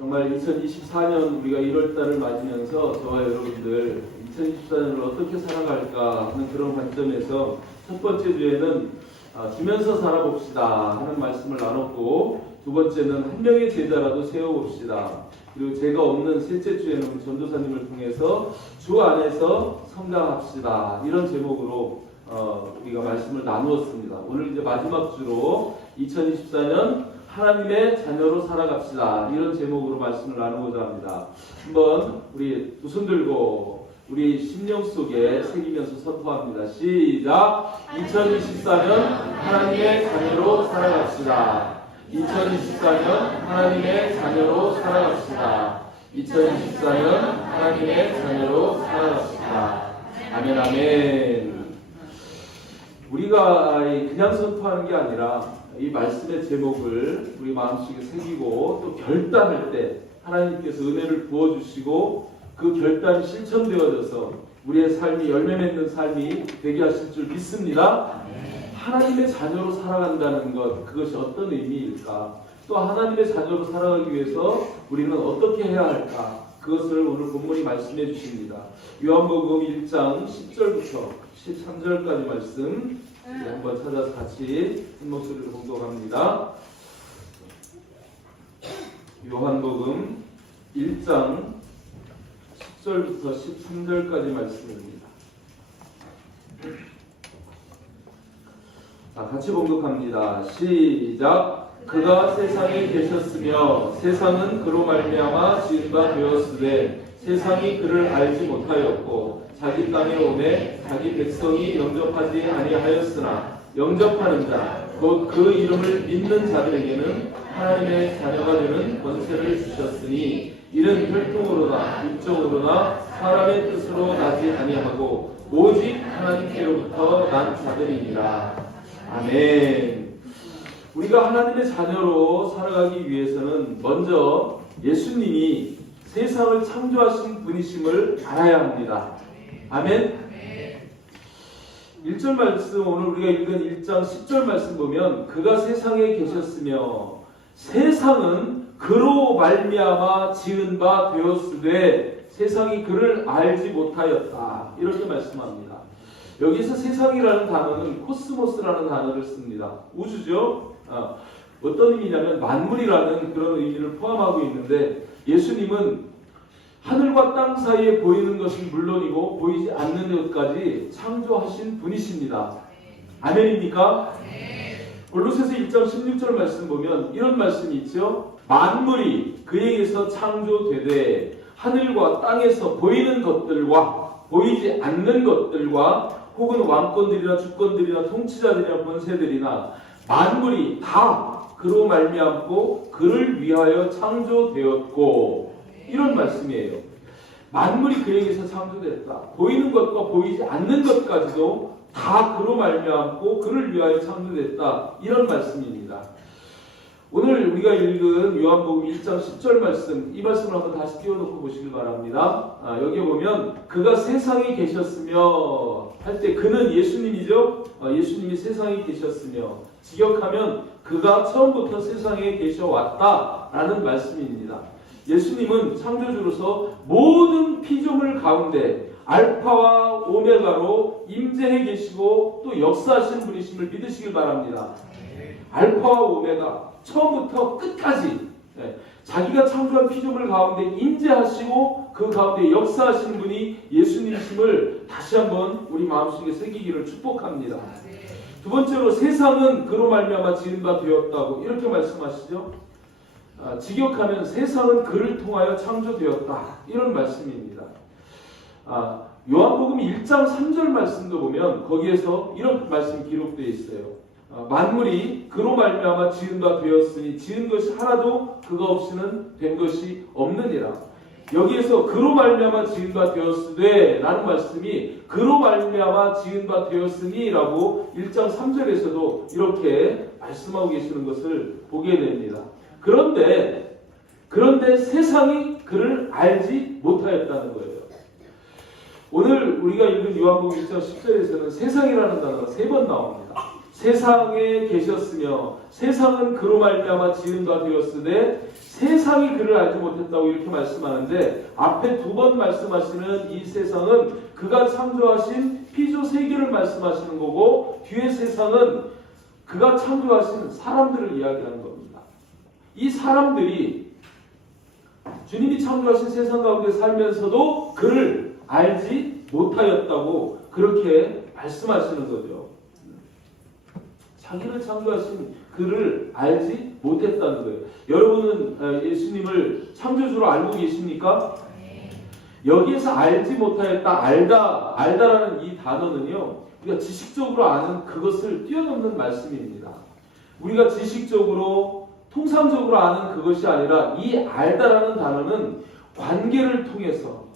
정말 2024년 우리가 1월달을 맞으면서 저와 여러분들 2024년을 어떻게 살아갈까 하는 그런 관점에서 첫 번째 주에는 주면서 살아봅시다 하는 말씀을 나눴고, 두 번째는 한 명의 제자라도 세워봅시다. 그리고 제가 없는 셋째 주에는 전도사님을 통해서 주 안에서 성장합시다, 이런 제목으로 우리가 말씀을 나누었습니다. 오늘 이제 마지막 주로 2024년 하나님의 자녀로 살아갑시다, 이런 제목으로 말씀을 나누고자 합니다. 한번 우리 두 손 들고 우리 심령 속에 새기면서 선포합니다. 시작! 2024년 하나님의 자녀로 살아갑시다. 2024년 하나님의 자녀로 살아갑시다. 2024년 하나님의 자녀로 살아갑시다. 아멘, 아멘. 우리가 그냥 선포하는 게 아니라 이 말씀의 제목을 우리 마음속에 새기고 또 결단할 때 하나님께서 은혜를 부어주시고 그 결단이 실천되어져서 우리의 삶이 열매 맺는 삶이 되게 하실 줄 믿습니다. 하나님의 자녀로 살아간다는 것, 그것이 어떤 의미일까? 또 하나님의 자녀로 살아가기 위해서 우리는 어떻게 해야 할까? 그것을 오늘 본문이 말씀해 주십니다. 요한복음 1장 10절부터 13절까지 말씀 한번 찾아서 같이 한 목소리로 봉독합니다. 요한복음 1장 10절부터 13절까지 말씀입니다. 자, 같이 봉독합니다. 시작! 그가 세상에 계셨으며 세상은 그로 말미암아 지은 바 되었으되 세상이 그를 알지 못하였고 자기 땅에 오매 자기 백성이 영접하지 아니하였으나 영접하는 자 곧 그 이름을 믿는 자들에게는 하나님의 자녀가 되는 권세를 주셨으니 이는 혈통으로나 육정으로나 사람의 뜻으로 나지 아니하고 오직 하나님께로부터 난 자들이니라. 아멘. 우리가 하나님의 자녀로 살아가기 위해서는 먼저 예수님이 세상을 창조하신 분이심을 알아야 합니다. 아멘. 1절 말씀, 오늘 우리가 읽은 1장 10절 말씀 보면 그가 세상에 계셨으며 세상은 그로 말미암아 지은 바 되었으되 세상이 그를 알지 못하였다, 이렇게 말씀합니다. 여기서 세상이라는 단어는 코스모스라는 단어를 씁니다. 우주죠. 어떤 의미냐면 만물이라는 그런 의미를 포함하고 있는데, 예수님은 하늘과 땅 사이에 보이는 것은 물론이고 보이지 않는 것까지 창조하신 분이십니다. 아멘입니까? 골로새서 1장 16절 말씀 보면 이런 말씀이 있죠. 만물이 그에게서 창조되되 하늘과 땅에서 보이는 것들과 보이지 않는 것들과 혹은 왕권들이나 주권들이나 통치자들이나 권세들이나 만물이 다 그로 말미암고 그를 위하여 창조되었고, 이런 말씀이에요. 만물이 그에게서 창조됐다. 보이는 것과 보이지 않는 것까지도 다 그로 말미암고 그를 위하여 창조됐다, 이런 말씀입니다. 오늘 우리가 읽은 요한복음 1장 10절 말씀, 이 말씀을 한번 다시 띄워놓고 보시길 바랍니다. 여기 보면 그가 세상에 계셨으며 할 때 그는 예수님이죠. 예수님이 세상에 계셨으며, 직역하면 그가 처음부터 세상에 계셔왔다라는 말씀입니다. 예수님은 창조주로서 모든 피조물 가운데 알파와 오메가로 임재해 계시고 또 역사하시는 분이심을 믿으시길 바랍니다. 알파와 오메가, 처음부터 끝까지 자기가 창조한 피조물 가운데 임재하시고 그 가운데 역사하시는 분이 예수님이심을 다시 한번 우리 마음속에 새기기를 축복합니다. 두 번째로 세상은 그로 말미암아 지은 바 되었다고 이렇게 말씀하시죠. 직역하면 세상은 그를 통하여 창조되었다, 이런 말씀입니다. 요한복음 1장 3절 말씀도 보면 거기에서 이런 말씀이 기록되어 있어요. 만물이 그로 말미암아 지은 바 되었으니 지은 것이 하나도 그가 없이는 된 것이 없느니라. 여기에서 그로 말미암아 지은 바 되었으되 라는 말씀이 그로 말미암아 지은 바 되었으니 라고 1장 3절에서도 이렇게 말씀하고 계시는 것을 보게 됩니다. 그런데 세상이 그를 알지 못하였다는 거예요. 오늘 우리가 읽은 요한복음 1장 10절에서는 세상이라는 단어가 3번 나옵니다. 세상에 계셨으며 세상은 그로 말미암아 지은 바 되었으되 세상이 그를 알지 못했다고 이렇게 말씀하는데, 앞에 두 번 말씀하시는 이 세상은 그가 창조하신 피조 세계를 말씀하시는 거고, 뒤에 세상은 그가 창조하신 사람들을 이야기하는 겁니다. 이 사람들이 주님이 창조하신 세상 가운데 살면서도 그를 알지 못하였다고 그렇게 말씀하시는 거죠. 자기를 창조하신 그를 알지 못했다는 거예요. 여러분은 예수님을 창조주로 알고 계십니까? 여기에서 알지 못하였다, 알다라는 이 단어는요, 우리가 지식적으로 아는 그것을 뛰어넘는 말씀입니다. 우리가 지식적으로 통상적으로 아는 그것이 아니라 이 알다라는 단어는 관계를 통해서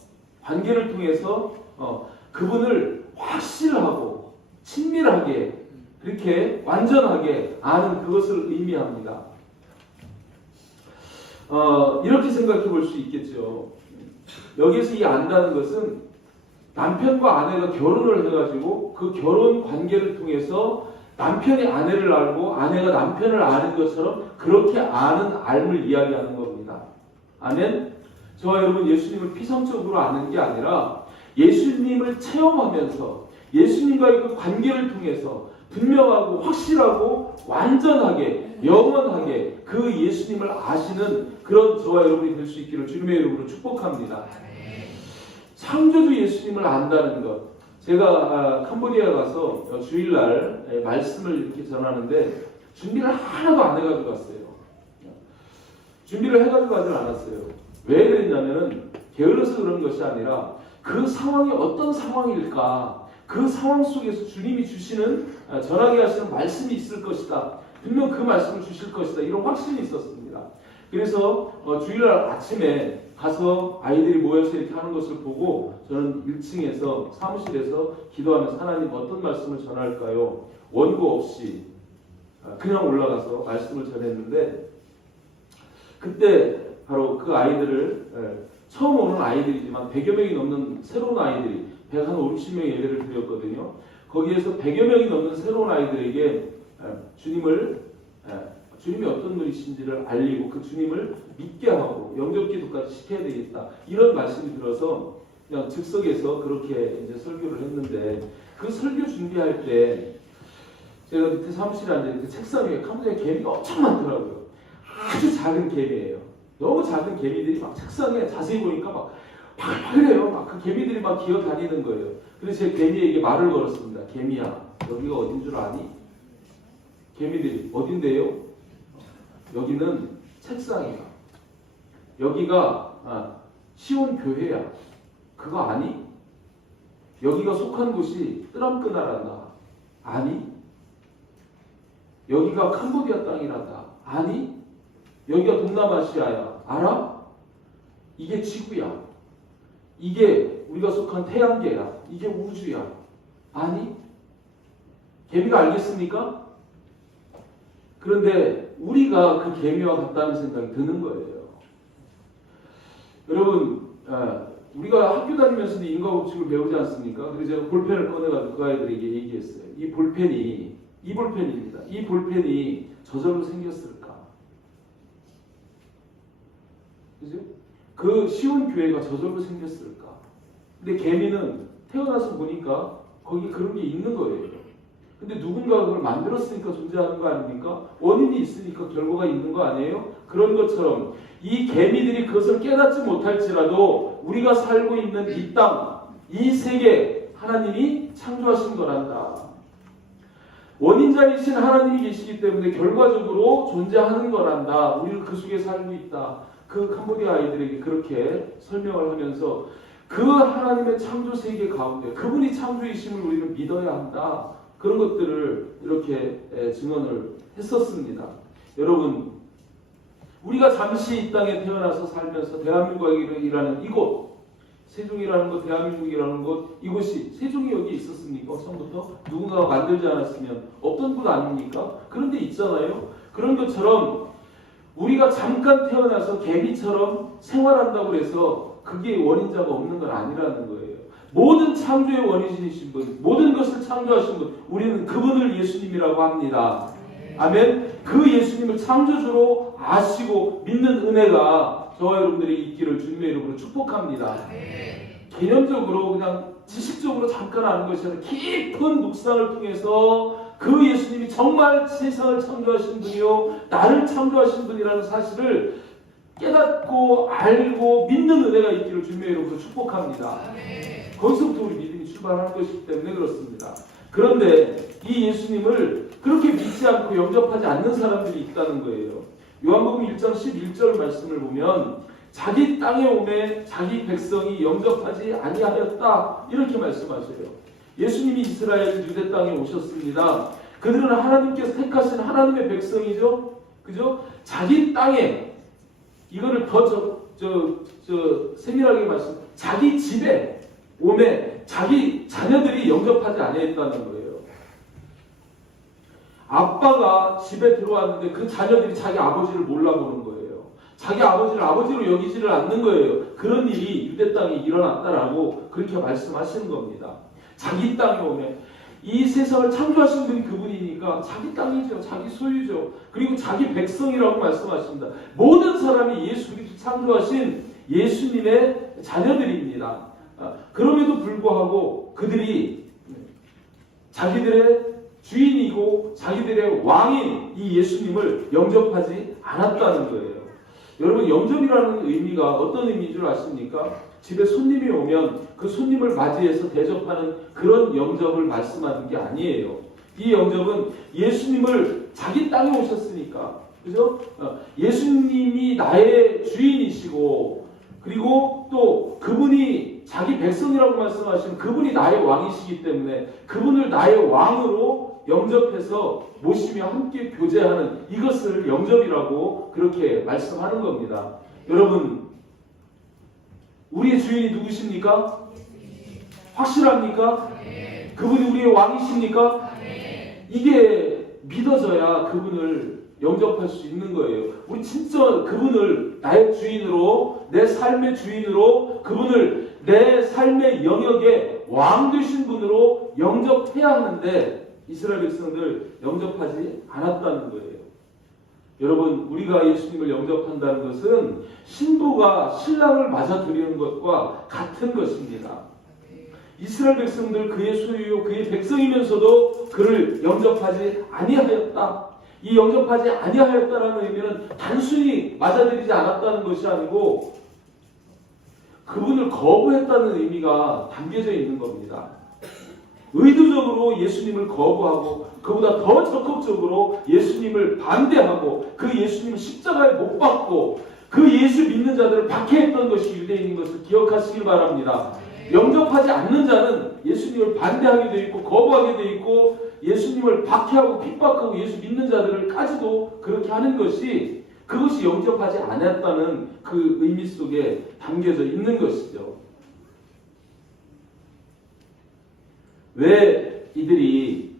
그분을 확실하고 친밀하게, 그렇게 완전하게 아는 그것을 의미합니다. 이렇게 생각해 볼 수 있겠죠. 여기서 이 안다는 것은 남편과 아내가 결혼을 해가지고 그 결혼 관계를 통해서 남편이 아내를 알고 아내가 남편을 아는 것처럼 그렇게 아는 알을 이야기하는 겁니다. 아멘? 저와 여러분 예수님을 피상적으로 아는 게 아니라 예수님을 체험하면서 예수님과의 그 관계를 통해서 분명하고 확실하고 완전하게 영원하게 그 예수님을 아시는 그런 저와 여러분이 될 수 있기를 주님의 이름으로 축복합니다. 창조주 예수님을 안다는 것. 제가 캄보디아 가서 주일날 말씀을 이렇게 전하는데 준비를 하나도 안 해가지고 갔어요. 준비를 해가지고 가지 않았어요. 왜 그랬냐면은 게을러서 그런 것이 아니라 그 상황이 어떤 상황일까, 그 상황 속에서 주님이 주시는 전하게 하시는 말씀이 있을 것이다. 분명 그 말씀을 주실 것이다. 이런 확신이 있었습니다. 그래서 주일날 아침에 가서 아이들이 모여서 이렇게 하는 것을 보고 저는 1층에서 사무실에서 기도하면서 하나님 어떤 말씀을 전할까요? 원고 없이 그냥 올라가서 말씀을 전했는데, 그때 바로 그 아이들을 처음 오는 아이들이지만 100여 명이 넘는 새로운 아이들이 한 5, 60명의 예배를 드렸거든요. 거기에서 100여 명이 넘는 새로운 아이들에게 주님이 어떤 분이신지를 알리고 그 주님을 믿게 하고 영접 기도까지 시켜야 되겠다, 이런 말씀이 들어서 그냥 즉석에서 그렇게 이제 설교를 했는데, 그 설교 준비할 때 제가 밑에 사무실에 앉아있는데 책상 위에 캄보디아 개미가 엄청 많더라고요. 아주 작은 개미예요. 너무 작은 개미들이 막 책상에 자세히 보니까 막 파글파글해요. 막 그 개미들이 막 기어 다니는 거예요. 그래서 제가 개미에게 말을 걸었습니다. 개미야, 여기가 어딘 줄 아니? 개미들이 어딘데요? 여기는 책상이야. 여기가 시온 교회야. 그거 아니? 여기가 속한 곳이 뜨람끄나란다. 아니? 여기가 캄보디아 땅이란다. 아니? 여기가 동남아시아야. 알아? 이게 지구야. 이게 우리가 속한 태양계야. 이게 우주야. 아니? 개미가 알겠습니까? 그런데 우리가 그 개미와 같다는 생각이 드는 거예요. 여러분, 우리가 학교 다니면서도 인과법칙을 배우지 않습니까? 그래서 제가 볼펜을 꺼내가지고 그 아이들에게 얘기했어요. 이 볼펜입니다. 이 볼펜이 저절로 생겼을까? 그죠? 그 시온 교회가 저절로 생겼을까? 근데 개미는 태어나서 보니까 거기 그런 게 있는 거예요. 근데 누군가가 그걸 만들었으니까 존재하는 거 아닙니까? 원인이 있으니까 결과가 있는 거 아니에요? 그런 것처럼 이 개미들이 그것을 깨닫지 못할지라도 우리가 살고 있는 이 땅, 이 세계 하나님이 창조하신 거란다. 원인자이신 하나님이 계시기 때문에 결과적으로 존재하는 거란다. 우리는 그 속에 살고 있다. 그 캄보디아 아이들에게 그렇게 설명을 하면서 그 하나님의 창조 세계 가운데 그분이 창조이심을 우리는 믿어야 한다. 그런 것들을 이렇게 증언을 했었습니다. 여러분, 우리가 잠시 이 땅에 태어나서 살면서 대한민국이라는 이곳, 세종이라는 것, 대한민국이라는 곳, 이곳이 세종이 여기 있었습니까? 처음부터 누군가가 만들지 않았으면 없던 곳 아닙니까? 그런데 있잖아요. 그런 것처럼 우리가 잠깐 태어나서 개미처럼 생활한다고 해서 그게 원인자가 없는 건 아니라는 거예요. 모든 창조의 원인이신 분, 모든 것을 창조하신 분, 우리는 그분을 예수님이라고 합니다. 아멘. 그 예수님을 창조주로 아시고 믿는 은혜가 저와 여러분들이 있기를 주님의 이름으로 축복합니다. 개념적으로 그냥 지식적으로 잠깐 아는 것이 아니라 깊은 묵상을 통해서 그 예수님이 정말 세상을 창조하신 분이요 나를 창조하신 분이라는 사실을 깨닫고 알고 믿는 은혜가 있기를 주님의 이름으로 축복합니다. 거기서부터 우리 믿음이 출발하는 것이기 때문에 그렇습니다. 그런데 이 예수님을 그렇게 믿지 않고 영접하지 않는 사람들이 있다는 거예요. 요한복음 1장 11절 말씀을 보면 자기 땅에 오매 자기 백성이 영접하지 아니하였다 이렇게 말씀하셔요. 예수님이 이스라엘 유대 땅에 오셨습니다. 그들은 하나님께서 택하신 하나님의 백성이죠. 그죠? 자기 땅에 이거를 더 세밀하게 말씀 자기 집에 오매 자기 자녀들이 영접하지 아니했다는 거예요. 아빠가 집에 들어왔는데 그 자녀들이 자기 아버지를 몰라보는 거예요. 자기 아버지를 아버지로 여기지를 않는 거예요. 그런 일이 유대 땅에 일어났다라고 그렇게 말씀하시는 겁니다. 자기 땅에 오면 이 세상을 창조하신 분이 그분이니까 자기 땅이죠. 자기 소유죠. 그리고 자기 백성이라고 말씀하십니다. 모든 사람이 예수 그리스도 창조하신 예수님의 자녀들입니다. 그럼에도 불구하고 그들이 자기들의 주인이고 자기들의 왕인 이 예수님을 영접하지 않았다는 거예요. 여러분 영접이라는 의미가 어떤 의미인 줄 아십니까? 집에 손님이 오면 그 손님을 맞이해서 대접하는 그런 영접을 말씀하는 게 아니에요. 이 영접은 예수님을 자기 땅에 오셨으니까 그죠? 예수님이 나의 주인이시고 그리고 또 그분이 자기 백성이라고 말씀하시는 그분이 나의 왕이시기 때문에 그분을 나의 왕으로 영접해서 모시며 함께 교제하는 이것을 영접이라고 그렇게 말씀하는 겁니다. 여러분 우리의 주인이 누구십니까? 확실합니까? 그분이 우리의 왕이십니까? 이게 믿어져야 그분을 영접할 수 있는 거예요. 우리 진짜 그분을 나의 주인으로 내 삶의 주인으로 그분을 내 삶의 영역에 왕 되신 분으로 영접해야 하는데 이스라엘 백성들 영접하지 않았다는 거예요. 여러분 우리가 예수님을 영접한다는 것은 신부가 신랑을 맞아들이는 것과 같은 것입니다. 이스라엘 백성들 그의 소유요 그의 백성이면서도 그를 영접하지 아니하였다. 이 영접하지 아니하였다라는 의미는 단순히 맞아들이지 않았다는 것이 아니고 그분을 거부했다는 의미가 담겨져 있는 겁니다. 의도적으로 예수님을 거부하고 그보다 더 적극적으로 예수님을 반대하고 그 예수님을 십자가에 못 박고 그 예수 믿는 자들을 박해했던 것이 유대인인 것을 기억하시길 바랍니다. 영접하지 않는 자는 예수님을 반대하게 되어 있고 거부하게 되어 있고 예수님을 박해하고 핍박하고 예수 믿는 자들을까지도 그렇게 하는 것이 그것이 영접하지 않았다는 그 의미 속에 담겨져 있는 것이죠. 왜 이들이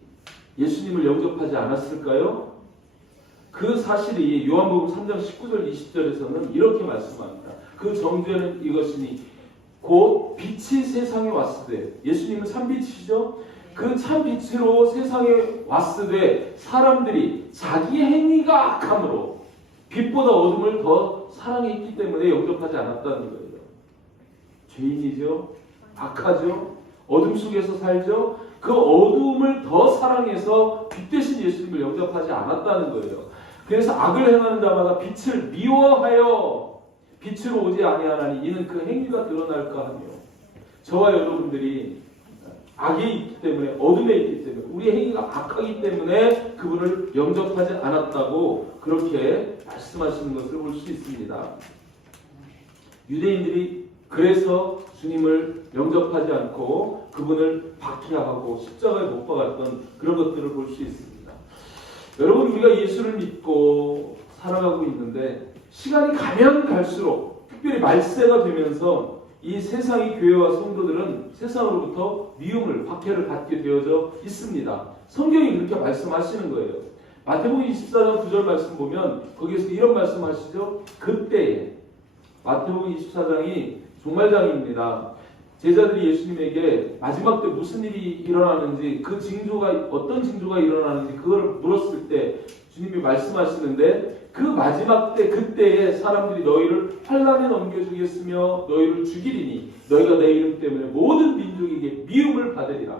예수님을 영접하지 않았을까요? 그 사실이 요한복음 3장 19절 20절에서는 이렇게 말씀합니다. 그 정죄는 이것이니 곧 빛이 세상에 왔으되 예수님은 참빛이시죠? 그 참빛으로 세상에 왔으되 사람들이 자기 행위가 악함으로 빛보다 어둠을 더 사랑했기 때문에 영접하지 않았다는 거예요. 죄인이죠. 악하죠. 어둠 속에서 살죠. 그 어둠을 더 사랑해서 빛 대신 예수님을 영접하지 않았다는 거예요. 그래서 악을 행하는 자마다 빛을 미워하여 빛으로 오지 아니하나니 이는 그 행위가 드러날까 하며 저와 여러분들이 악에 있기 때문에 어둠에 있기 때문에 우리의 행위가 악하기 때문에 그분을 영접하지 않았다고 그렇게 말씀하시는 것을 볼 수 있습니다. 유대인들이 그래서 주님을 영접하지 않고 그분을 박해하고 십자가에 못 박았던 그런 것들을 볼 수 있습니다. 여러분 우리가 예수를 믿고 살아가고 있는데 시간이 가면 갈수록 특별히 말세가 되면서 이 세상의 교회와 성도들은 세상으로부터 미움을 박해를 받게 되어져 있습니다. 성경이 그렇게 말씀하시는 거예요. 마태복음 24장 9절 말씀 보면 거기에서 이런 말씀하시죠. 그때에 마태복음 24장이 종말장입니다. 제자들이 예수님에게 마지막 때 무슨 일이 일어나는지, 그 징조가 어떤 징조가 일어나는지 그걸 물었을 때 주님이 말씀하시는데, 그 마지막 때 그때에 사람들이 너희를 환난에 넘겨주겠으며 너희를 죽이리니 너희가 내 이름 때문에 모든 민족에게 미움을 받으리라.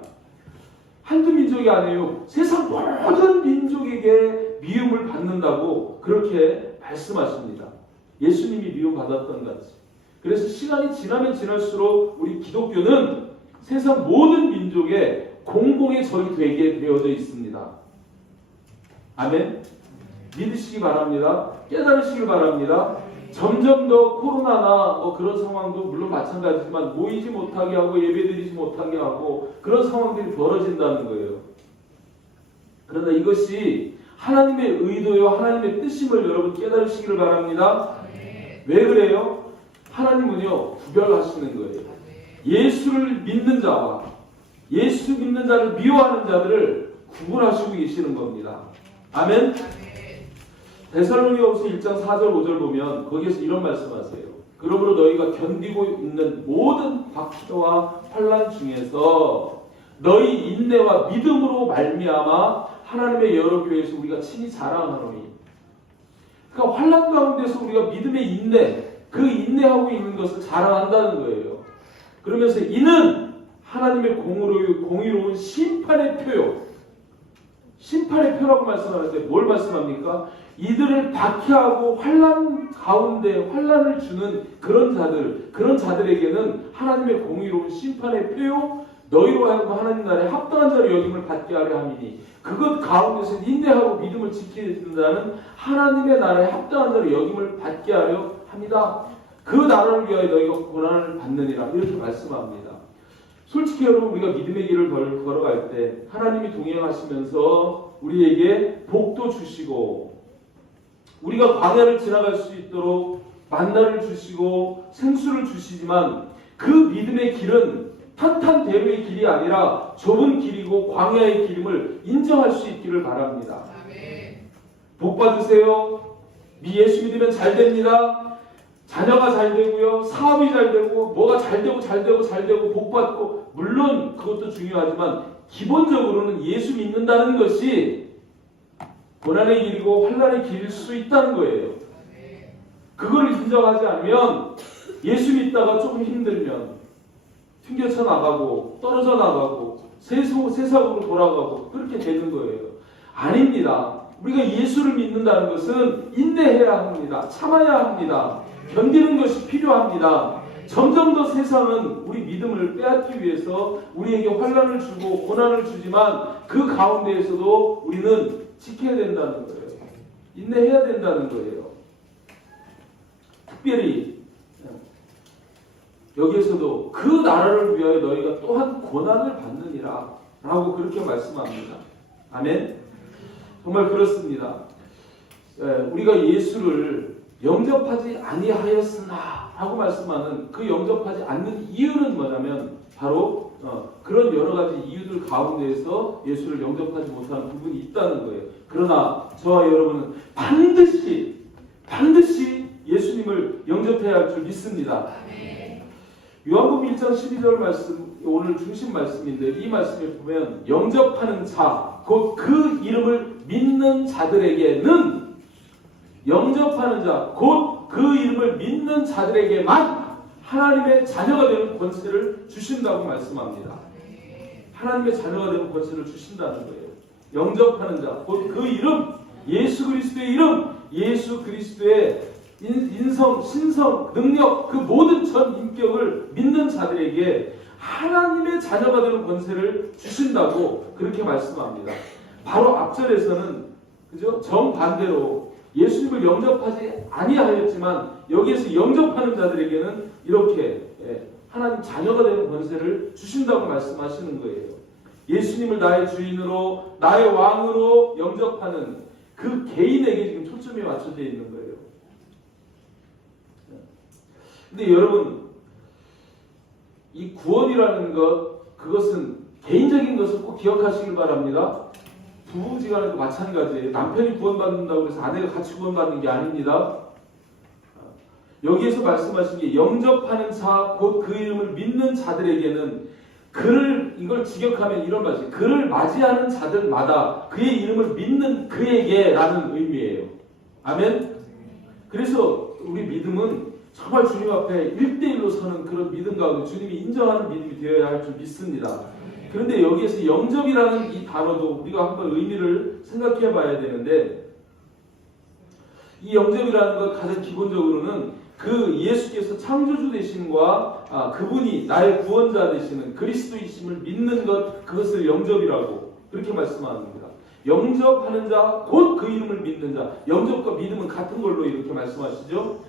한두 민족이 아니에요. 세상 모든 민족에게 미움을 받는다고 그렇게 말씀하십니다. 예수님이 미움받았던 같이. 그래서 시간이 지나면 지날수록 우리 기독교는 세상 모든 민족의 공공의 적이 되게 되어져 있습니다. 아멘. 믿으시기 바랍니다. 깨달으시기 바랍니다. 점점 더 코로나나 그런 상황도 물론 마찬가지지만 모이지 못하게 하고 예배드리지 못하게 하고 그런 상황들이 벌어진다는 거예요. 그러나 이것이 하나님의 의도요, 하나님의 뜻임을 여러분 깨달으시기를 바랍니다. 왜 그래요? 하나님은요, 구별하시는 거예요. 예수를 믿는 자와 예수 믿는 자를 미워하는 자들을 구분하시고 계시는 겁니다. 아멘. 데살로니가후서 1장 4절 5절 보면 거기에서 이런 말씀하세요. 그러므로 너희가 견디고 있는 모든 박해와 환난 중에서 너희 인내와 믿음으로 말미암아 하나님의 여러 교회에서 우리가 친히 자랑하노니. 그러니까 환난 가운데서 우리가 믿음의 인내, 그 인내하고 있는 것을 자랑한다는 거예요. 그러면서 이는 하나님의 공의로운 심판의 표요. 심판의 표라고 말씀하는데 뭘 말씀합니까? 이들을 박해하고 환난 가운데 환난을 주는 그런 자들에게는 하나님의 공의로운 심판의 표요, 너희로 하여금 하나님 나라에 합당한 자로 여김을 받게 하려 함이니, 그것 가운데서 인내하고 믿음을 지키는 하나님의 나라에 합당한 자로 여김을 받게 하려 합니다. 그 나라를 위하여 너희가 고난을 받느니라, 이렇게 말씀합니다. 솔직히 여러분, 우리가 믿음의 길을 걸어갈 때 하나님이 동행하시면서 우리에게 복도 주시고 우리가 광야를 지나갈 수 있도록 만나를 주시고 생수를 주시지만, 그 믿음의 길은 탄탄대로의 길이 아니라 좁은 길이고 광야의 길임을 인정할 수 있기를 바랍니다. 복 받으세요. 예수 믿으면 잘 됩니다. 자녀가 잘 되고요, 사업이 잘 되고, 뭐가 잘 되고 복 받고, 물론 그것도 중요하지만 기본적으로는 예수 믿는다는 것이 고난의 길이고 환난의 길일 수 있다는 거예요. 그걸 인정하지 않으면 예수 믿다가 조금 힘들면 튕겨쳐 나가고 떨어져 나가고 세상으로 돌아가고 그렇게 되는 거예요. 아닙니다. 우리가 예수를 믿는다는 것은 인내해야 합니다. 참아야 합니다. 견디는 것이 필요합니다. 점점 더 세상은 우리 믿음을 빼앗기 위해서 우리에게 환난을 주고 고난을 주지만 그 가운데에서도 우리는 지켜야 된다는 거예요. 인내해야 된다는 거예요. 특별히 여기에서도 그 나라를 위하여 너희가 또한 고난을 받느니라 라고 그렇게 말씀합니다. 아멘. 정말 그렇습니다. 우리가 예수를 영접하지 아니하였으나 라고 말씀하는 그 영접하지 않는 이유는 뭐냐면 바로 그런 여러 가지 이유들 가운데에서 예수를 영접하지 못하는 부분이 있다는 거예요. 그러나 저와 여러분은 반드시 예수님을 영접해야 할 줄 믿습니다. 요한복음 1장 12절 말씀, 오늘 중심 말씀인데, 이 말씀에 보면 영접하는 자, 곧 그 이름을 믿는 자들에게는, 영접하는 자, 곧 그 이름을 믿는 자들에게만 하나님의 자녀가 되는 권세를 주신다고 말씀합니다. 하나님의 자녀가 되는 권세를 주신다는 거예요. 영접하는 자, 곧 그 이름, 예수 그리스도의 이름, 예수 그리스도의 인성, 신성, 능력, 그 모든 전 인격을 믿는 자들에게 하나님의 자녀가 되는 권세를 주신다고 그렇게 말씀합니다. 바로 앞절에서는 그죠? 정반대로 예수님을 영접하지 아니하였지만 여기에서 영접하는 자들에게는 이렇게 하나님 자녀가 되는 권세를 주신다고 말씀하시는 거예요. 예수님을 나의 주인으로, 나의 왕으로 영접하는 그 개인에게 지금 초점이 맞춰져 있는 거예요. 근데 여러분, 이 구원이라는 것, 그것은 개인적인 것을 꼭 기억하시길 바랍니다. 부부지간에도 마찬가지예요. 남편이 구원받는다고 해서 아내가 같이 구원받는 게 아닙니다. 여기에서 말씀하신 게 영접하는 자 곧 그 이름을 믿는 자들에게는 이걸 직역하면 이런 말이에요. 그를 맞이하는 자들마다 그의 이름을 믿는 그에게라는 의미예요. 아멘. 그래서 우리 믿음은 정말 주님 앞에 1대1로 서는 그런 믿음 가운데 주님이 인정하는 믿음이 되어야 할 줄 믿습니다. 그런데 여기에서 영접이라는 이 단어도 우리가 한번 의미를 생각해 봐야 되는데, 이 영접이라는 것 가장 기본적으로는 그 예수께서 창조주 되심과 그분이 나의 구원자 되시는 그리스도이심을 믿는 것, 그것을 영접이라고 그렇게 말씀합니다. 영접하는 자 곧 그 이름을 믿는 자. 영접과 믿음은 같은 걸로 이렇게 말씀하시죠.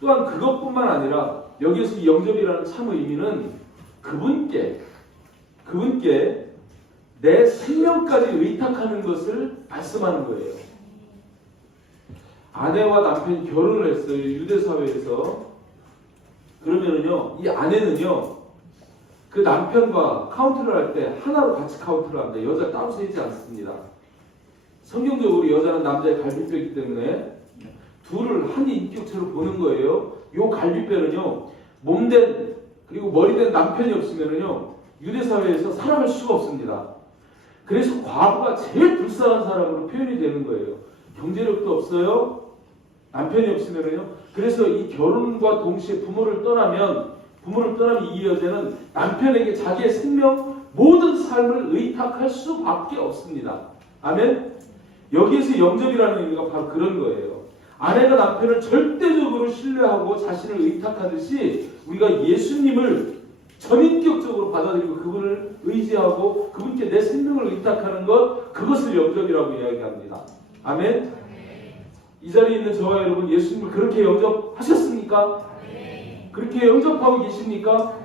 또한 그것뿐만 아니라 여기에서 이 영접이라는 참 의미는 그분께 내 생명까지 의탁하는 것을 말씀하는 거예요. 아내와 남편이 결혼을 했어요. 유대 사회에서. 그러면은요, 이 아내는요, 그 남편과 카운트를 할 때 하나로 같이 카운트를 합니다. 여자 따로 세지 않습니다. 성경적으로 여자는 남자의 갈비뼈이기 때문에 둘을 한 인격체로 보는 거예요. 요 갈비뼈는요, 몸된 그리고 머리된 남편이 없으면은요, 유대 사회에서 살아갈 수가 없습니다. 그래서 과부가 제일 불쌍한 사람으로 표현이 되는 거예요. 경제력도 없어요. 남편이 없으면은요. 그래서 이 결혼과 동시에 부모를 떠나면 이 여자는 남편에게 자기의 생명, 모든 삶을 의탁할 수밖에 없습니다. 아멘? 여기에서 영접이라는 의미가 바로 그런 거예요. 아내가 남편을 절대적으로 신뢰하고 자신을 의탁하듯이 우리가 예수님을 전인격적으로 받아들이고 그분을 의지하고 그분께 내 생명을 의탁하는 것, 그것을 영접이라고 이야기합니다. 아멘? 이 자리에 있는 저와 여러분, 예수님을 그렇게 영접하셨습니까? 그렇게 영접하고 계십니까?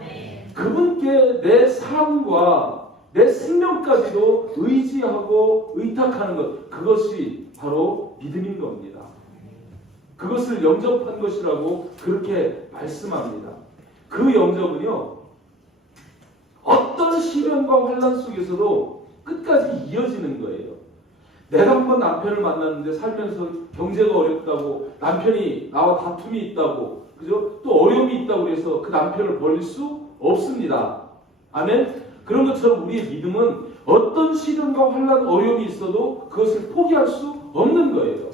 그분께 내 삶과 내 생명까지도 의지하고 의탁하는 것, 그것이 바로 믿음인 겁니다. 그것을 영접한 것이라고 그렇게 말씀합니다. 그 영접은요, 어떤 시련과 환난 속에서도 끝까지 이어지는 거예요. 내가 한번 남편을 만났는데 살면서 경제가 어렵다고, 남편이 나와 다툼이 있다고, 그죠? 또 어려움이 있다고 해서 그 남편을 버릴 수 없습니다. 아멘? 그런 것처럼 우리의 믿음은 어떤 시련과 환난, 어려움이 있어도 그것을 포기할 수 없는 거예요.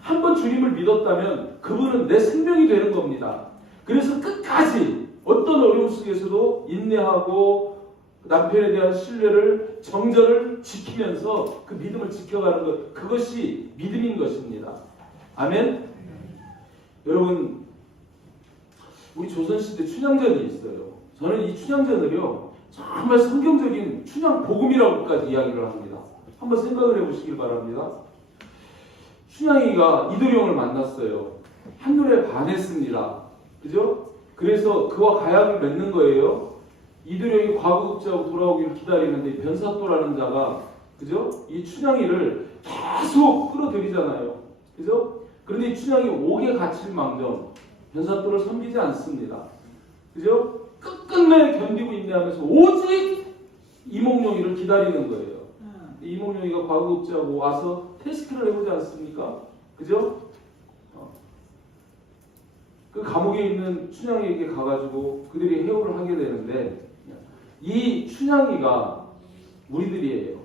한번 주님을 믿었다면 그분은 내 생명이 되는 겁니다. 그래서 끝까지 어떤 어려움 속에서도 인내하고 남편에 대한 신뢰를, 정절을 지키면서 그 믿음을 지켜가는 것, 그것이 믿음인 것입니다. 아멘? 여러분, 우리 조선시대 춘향전이 있어요. 저는 이 춘향전을요, 정말 성경적인 춘향 복음이라고까지 이야기를 합니다. 한번 생각을 해보시길 바랍니다. 춘향이가 이도령을 만났어요. 한눈에 반했습니다. 그죠? 그래서 그와 가약을 맺는 거예요. 이도령이 과거급제하고 돌아오기를 기다리는데 변사또라는 자가, 그죠? 이 춘향이를 계속 끌어들이잖아요. 그죠? 그런데 이 춘향이 옥에 갇힐 망정 변사또를 섬기지 않습니다. 그죠? 끝끝내 견디고 인내하면서 오직 이몽룡이를 기다리는 거예요. 이몽룡이가 과거급제하고 와서 테스트를 해보지 않습니까? 그죠? 그 감옥에 있는 춘향이에게 가가지고 그들이 해오를 하게 되는데, 이 춘향이가 우리들이에요.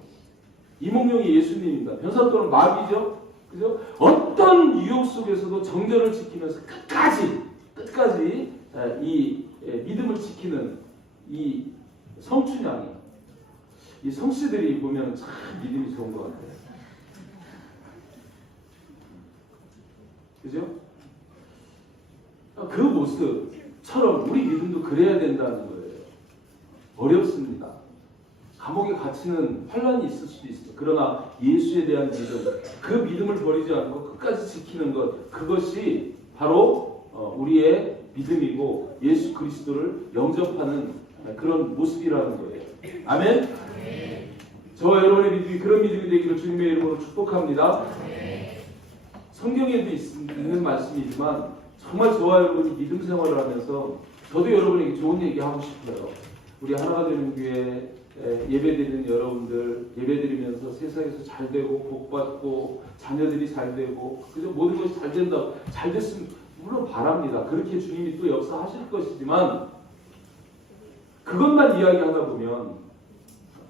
이몽룡이 예수님입니다. 변사또는 마귀죠. 그죠? 어떤 유혹 속에서도 정절을 지키면서 끝까지 이 믿음을 지키는 이 성춘향이, 이 성씨들이 보면 참 믿음이 좋은 것 같아요. 그죠? 그 모습처럼 우리 믿음도 그래야 된다는 거예요. 어렵습니다. 감옥에 갇히는 환란이 있을 수도 있어요. 그러나 예수에 대한 믿음, 그 믿음을 버리지 않고 끝까지 지키는 것, 그것이 바로 우리의 믿음이고 예수 그리스도를 영접하는 그런 모습이라는 거예요. 아멘? 저와 여러분의 믿음이 그런 믿음이 되기를 주님의 이름으로 축복합니다. 성경에도 있는 말씀이지만 정말 저와 여러분이 믿음 생활을 하면서 저도 여러분에게 좋은 얘기 하고 싶어요. 우리 하나가 되는 교회 예배드리는 여러분들, 예배드리면서 세상에서 잘 되고 복 받고 자녀들이 잘 되고, 그죠? 모든 것이 잘 된다, 잘 됐으면 물론 바랍니다. 그렇게 주님이 또 역사하실 것이지만 그것만 이야기하다 보면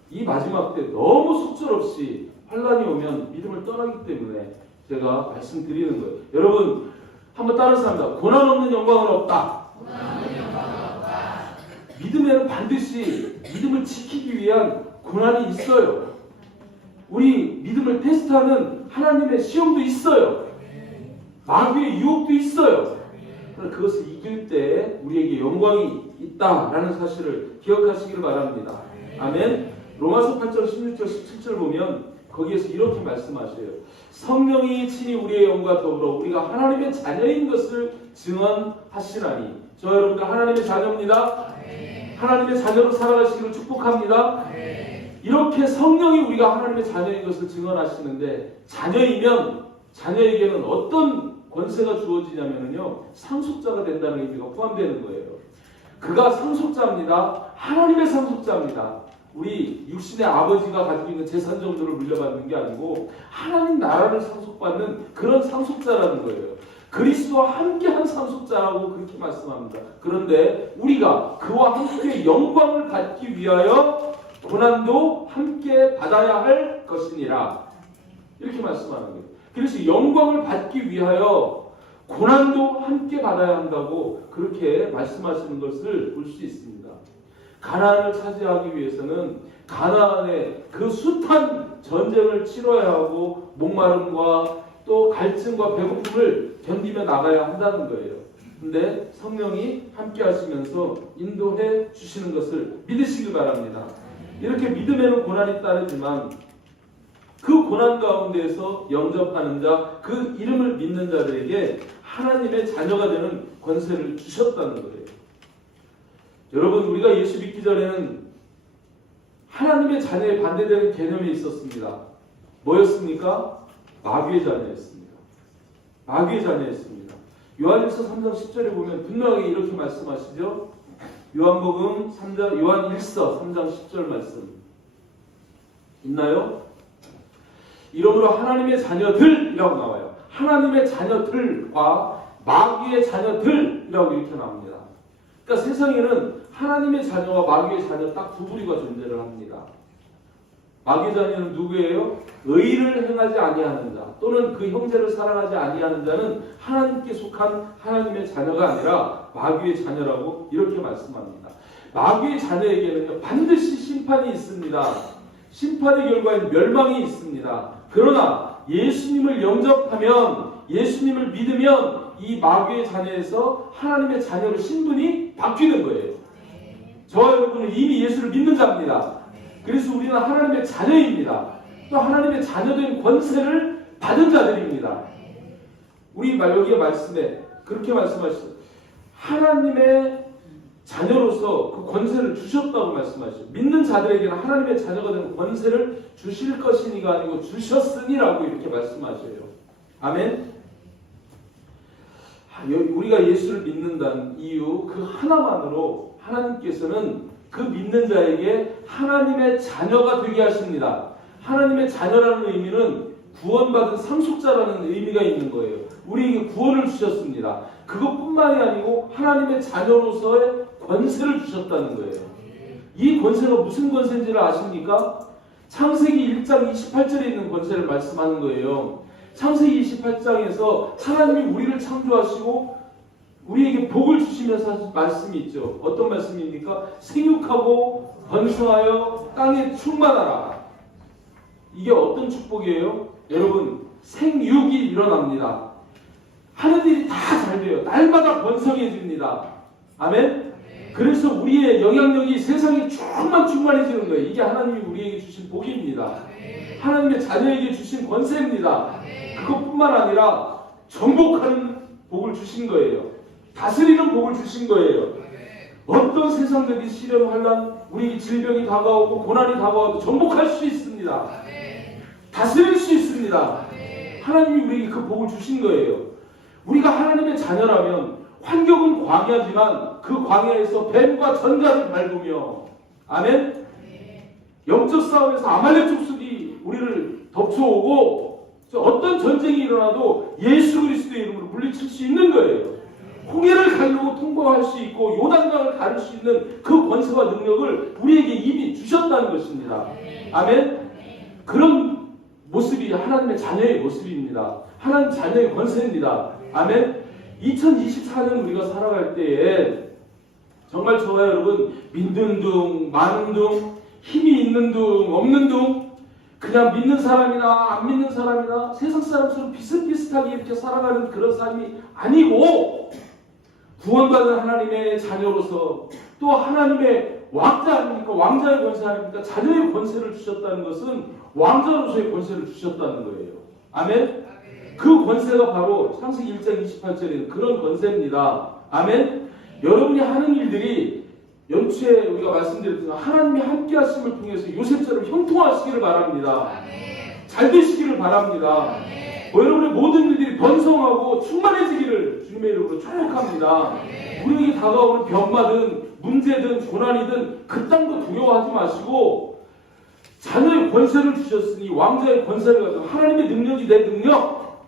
이 마지막 때 너무 속절없이 환란이 오면 믿음을 떠나기 때문에 제가 말씀드리는 거예요. 여러분 한번 따라서 합니다. 고난 없는 영광은 없다. 믿음에는 반드시 믿음을 지키기 위한 고난이 있어요. 우리 믿음을 테스트하는 하나님의 시험도 있어요. 마귀의 유혹도 있어요. 그러나 그것을 이길 때 우리에게 영광이 있다라는 사실을 기억하시길 바랍니다. 아멘. 로마서 8장 16절 17절 보면 거기에서 이렇게 말씀하셔요. 성령이 친히 우리의 영과 더불어 우리가 하나님의 자녀인 것을 증언하시나니. 저 여러분들 하나님의 자녀입니다. 하나님의 자녀로 살아가시기를 축복합니다. 이렇게 성령이 우리가 하나님의 자녀인 것을 증언하시는데 자녀이면 자녀에게는 어떤 권세가 주어지냐면요, 상속자가 된다는 의미가 포함되는 거예요. 그가 상속자입니다. 하나님의 상속자입니다. 우리 육신의 아버지가 가지고 있는 재산 정도를 물려받는 게 아니고 하나님 나라를 상속받는 그런 상속자라는 거예요. 그리스도와 함께한 상속자라고 그렇게 말씀합니다. 그런데 우리가 그와 함께 영광을 받기 위하여 고난도 함께 받아야 할 것이니라. 이렇게 말씀하는 거예요. 그래서 영광을 받기 위하여 고난도 함께 받아야 한다고 그렇게 말씀하시는 것을 볼 수 있습니다. 가나안을 차지하기 위해서는 가나안의 그 숱한 전쟁을 치러야 하고 목마름과 또 갈증과 배고픔을 견디며 나가야 한다는 거예요. 근데 성령이 함께 하시면서 인도해 주시는 것을 믿으시기 바랍니다. 이렇게 믿음에는 고난이 따르지만 그 고난 가운데에서 영접하는 자, 그 이름을 믿는 자들에게 하나님의 자녀가 되는 권세를 주셨다는 거예요. 여러분, 우리가 예수 믿기 전에는 하나님의 자녀에 반대되는 개념이 있었습니다. 뭐였습니까? 마귀의 자녀였습니다. 마귀의 자녀였습니다. 요한일서 3장 10절에 보면 분명하게 이렇게 말씀하시죠. 요한복음 3장, 요한일서 3장 10절 말씀 있나요? 이러므로 하나님의 자녀들이라고 나와요. 하나님의 자녀들과 마귀의 자녀들이라고 이렇게 나옵니다. 그러니까 세상에는 하나님의 자녀와 마귀의 자녀 딱 두 부류가 존재를 합니다. 마귀의 자녀는 누구예요? 의를 행하지 아니하는 자 또는 그 형제를 사랑하지 아니하는 자는 하나님께 속한 하나님의 자녀가 아니라 마귀의 자녀라고 이렇게 말씀합니다. 마귀의 자녀에게는 반드시 심판이 있습니다. 심판의 결과엔 멸망이 있습니다. 그러나 예수님을 영접하면, 예수님을 믿으면 이 마귀의 자녀에서 하나님의 자녀로 신분이 바뀌는 거예요. 저와 여러분은 이미 예수를 믿는 자입니다. 그래서 우리는 하나님의 자녀입니다. 또 하나님의 자녀된 권세를 받은 자들입니다. 우리 여기에 말씀에 그렇게 말씀하시죠. 하나님의 자녀로서 그 권세를 주셨다고 말씀하시죠. 믿는 자들에게는 하나님의 자녀가 되는 권세를 주실 것이니가 아니고 주셨으니라고 이렇게 말씀하셔요. 아멘. 우리가 예수를 믿는다는 이유 그 하나만으로 하나님께서는 그 믿는 자에게 하나님의 자녀가 되게 하십니다. 하나님의 자녀라는 의미는 구원받은 상속자라는 의미가 있는 거예요. 우리에게 구원을 주셨습니다. 그것뿐만이 아니고 하나님의 자녀로서의 권세를 주셨다는 거예요. 이 권세가 무슨 권세인지를 아십니까? 창세기 1장 28절에 있는 권세를 말씀하는 거예요. 창세기 28장에서 하나님이 우리를 창조하시고 우리에게 복을 주시면서 하신 말씀이 있죠. 어떤 말씀입니까? 생육하고 번성하여 땅에 충만하라. 이게 어떤 축복이에요? 여러분, 생육이 일어납니다. 하는 일이 다 잘 돼요. 날마다 번성해집니다. 아멘? 그래서 우리의 영향력이 세상에 충만해지는 거예요. 이게 하나님이 우리에게 주신 복입니다. 하나님의 자녀에게 주신 권세입니다. 그것뿐만 아니라 정복하는 복을 주신 거예요. 다스리는 복을 주신 거예요. 어떤 세상적인 시련, 환난, 우리 질병이 다가오고 고난이 다가와도 정복할 수 있습니다. 다스릴 수 있습니다. 하나님이 우리에게 그 복을 주신 거예요. 우리가 하나님의 자녀라면 환경은 광야지만 그 광야에서 뱀과 전갈을 밟으며, 아멘? 영적 싸움에서 아말렉 족속이 우리를 덮쳐오고 어떤 전쟁이 일어나도 예수 그리스도의 이름으로 물리칠 수 있는 거예요. 홍해를 가르고 통과할 수 있고 요단강을 가를 수 있는 그 권세와 능력을 우리에게 이미 주셨다는 것입니다. 아멘. 그런 모습이 하나님의 자녀의 모습입니다. 하나님 자녀의 권세입니다. 아멘. 2024년 우리가 살아갈 때에 정말 저와 여러분 믿는 둥 많은 둥 힘이 있는 둥 없는 둥 그냥 믿는 사람이나 안 믿는 사람이나 세상 사람처럼 비슷비슷하게 이렇게 살아가는 그런 삶이 아니고 구원받은 하나님의 자녀로서 또 하나님의 왕자 아닙니까? 왕자의 권세 아닙니까? 자녀의 권세를 주셨다는 것은 왕자로서의 권세를 주셨다는 거예요. 아멘? 그 권세가 바로 창세기 1장 28절에 그런 권세입니다. 아멘? 여러분이 하는 일들이 연초에 우리가 말씀드렸지만 하나님이 함께 하심을 통해서 요셉처럼 형통하시기를 바랍니다. 잘 되시기를 바랍니다. 여러분의 모든 일들이 번성하고 충만해지기를 주님의 이름으로 축복합니다. 우리에게 다가오는 병마든 문제든 고난이든 그딴 거 두려워하지 마시고 자녀의 권세를 주셨으니 왕자의 권세를 가지고 하나님의 능력이 내 능력,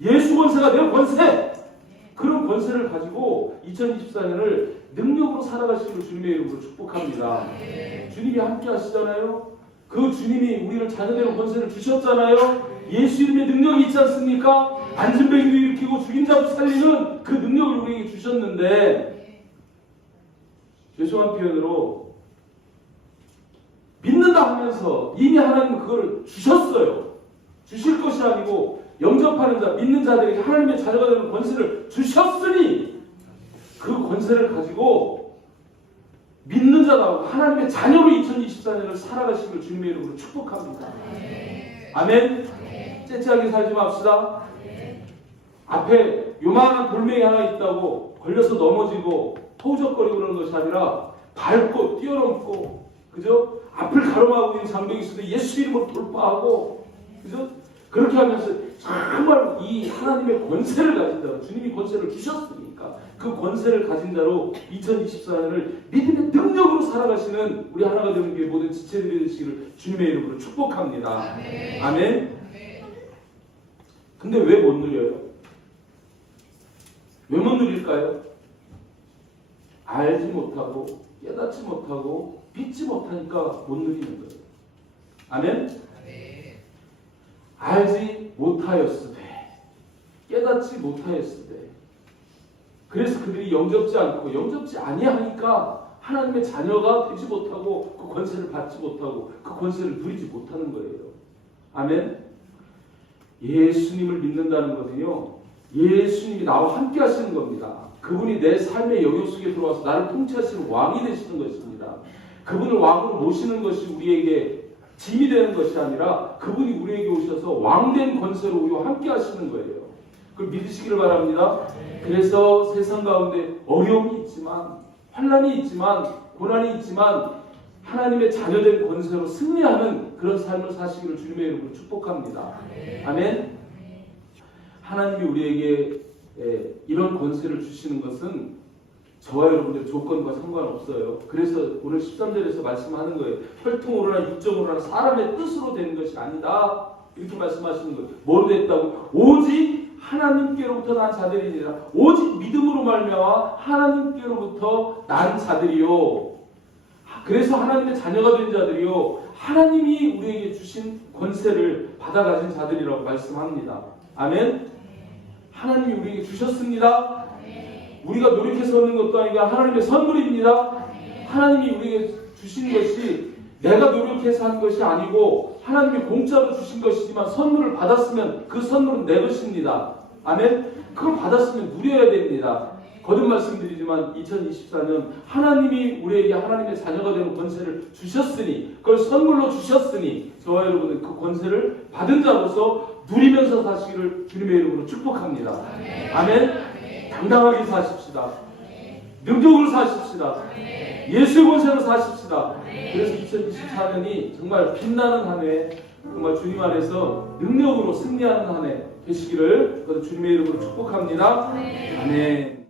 예수 권세가 내 권세, 그런 권세를 가지고 2024년을 능력으로 살아가시기를 주님의 이름으로 축복합니다. 주님이 함께 하시잖아요. 그 주님이 우리를 자녀되는 권세를 주셨잖아요. 예수 이름의 능력이 있지 않습니까? 안진뱅이도 일으키고 죽인 자도 살리는 그 능력을 우리에게 주셨는데 죄송한 표현으로 믿는다 하면서 이미 하나님은 그걸 주셨어요. 주실 것이 아니고 영접하는 자, 믿는 자들에게 하나님의 자녀가 되는 권세를 주셨으니 그 권세를 가지고 믿는 자다 하나님의 자녀로 2024년을 살아가시기를 주님의 이름으로 축복합니다. 아멘. 째째하게 살지 맙시다. 앞에 요만한 돌멩이 하나 있다고 걸려서 넘어지고 허우적거리고 그러는 것이 아니라 밟고 뛰어넘고, 그죠? 앞을 가로막고 있는 장벽이 있어도 예수 이름으로 돌파하고, 그죠? 그렇게 하면서 정말 이 하나님의 권세를 가진 자로, 주님이 권세를 주셨으니까 그 권세를 가진 자로 2024년을 믿음의 능력으로 살아가시는 우리 하나가 되는 게 모든 지체들이 되시기를 주님의 이름으로 축복합니다. 아멘. 근데 왜 못 누려요? 왜 못 누릴까요? 알지 못하고 깨닫지 못하고 믿지 못하니까 못 누리는 거예요. 아멘. 알지 못하였으되 깨닫지 못하였으되 그래서 그들이 영접지 않고 영접지 아니하니까 하나님의 자녀가 되지 못하고 그 권세를 받지 못하고 그 권세를 누리지 못하는 거예요. 아멘. 예수님을 믿는다는 것은요, 예수님이 나와 함께 하시는 겁니다. 그분이 내 삶의 영역 속에 들어와서 나를 통치하시는 왕이 되시는 것입니다. 그분을 왕으로 모시는 것이 우리에게 짐이 되는 것이 아니라 그분이 우리에게 오셔서 왕된 권세로 우리와 함께 하시는 거예요. 그걸 믿으시기를 바랍니다. 그래서 세상 가운데 어려움이 있지만, 환난이 있지만, 고난이 있지만 하나님의 자녀된 권세로 승리하는 그런 삶을 사시기를 주님의 이름으로 축복합니다. 아멘. 하나님이 우리에게 이런 권세를 주시는 것은 저와 여러분들의 조건과 상관없어요. 그래서 오늘 13절에서 말씀하는 거예요. 혈통으로나 육정으로나 사람의 뜻으로 되는 것이 아니다. 이렇게 말씀하시는 거예요. 뭐로 됐다고? 오직 하나님께로부터 난 자들이니라. 오직 믿음으로 말미암아 하나님께로부터 난 자들이요. 그래서 하나님의 자녀가 된 자들이요. 하나님이 우리에게 주신 권세를 받아 가진 자들이라고 말씀합니다. 아멘. 하나님이 우리에게 주셨습니다. 우리가 노력해서 얻는 것도 아니고 하나님의 선물입니다. 하나님이 우리에게 주신 것이 내가 노력해서 한 것이 아니고 하나님이 공짜로 주신 것이지만 선물을 받았으면 그 선물은 내 것입니다. 아멘. 그걸 받았으면 누려야 됩니다. 거듭 말씀드리지만 2024년 하나님이 우리에게 하나님의 자녀가 되는 권세를 주셨으니, 그걸 선물로 주셨으니 저와 여러분은 그 권세를 받은 자로서 누리면서 사시기를 주님의 이름으로 축복합니다. 아멘. 당당하게 사십시다. 능력으로 사십시다. 예수의 권세로 사십시다. 그래서 2024년이 정말 빛나는 한 해, 정말 주님 안에서 능력으로 승리하는 한 해 되시기를 주님의 이름으로 축복합니다. 아멘.